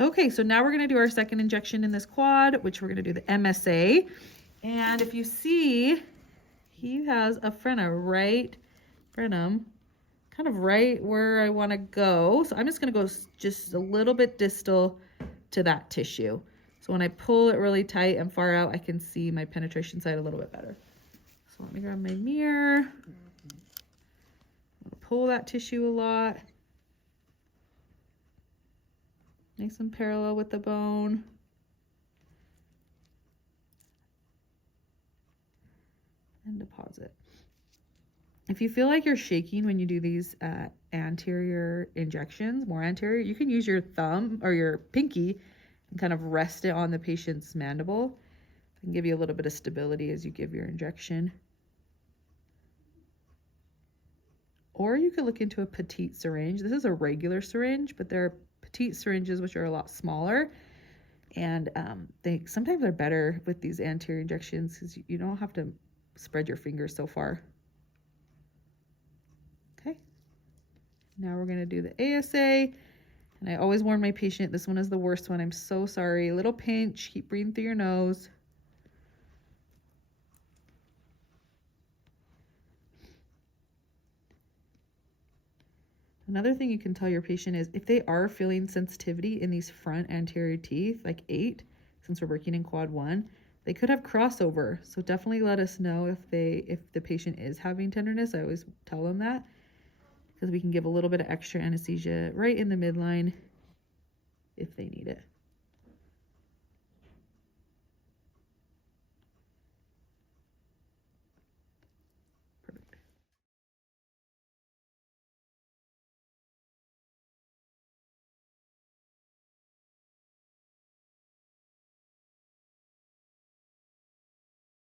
Okay, so now we're going to do our second injection in this quad, which we're going to do the MSA. And if you see, he has a frenum, kind of right where I want to go. So I'm just going to go just a little bit distal to that tissue. So when I pull it really tight and far out, I can see my penetration site a little bit better. So let me grab my mirror. Pull that tissue a lot. Nice and parallel with the bone. And deposit. If you feel like you're shaking when you do these anterior injections, more anterior, you can use your thumb or your pinky and kind of rest it on the patient's mandible. It can give you a little bit of stability as you give your injection. Or you could look into a petite syringe. This is a regular syringe, but there are petite syringes which are a lot smaller. And they sometimes are better with these anterior injections because you don't have to spread your fingers so far. Okay. Now we're going to do the ASA. And I always warn my patient, this one is the worst one. I'm so sorry. A little pinch. Keep breathing through your nose. Another thing you can tell your patient is if they are feeling sensitivity in these front anterior teeth, like 8, since we're working in quad 1, they could have crossover. So definitely let us know if the patient is having tenderness. I always tell them that because we can give a little bit of extra anesthesia right in the midline if they need it.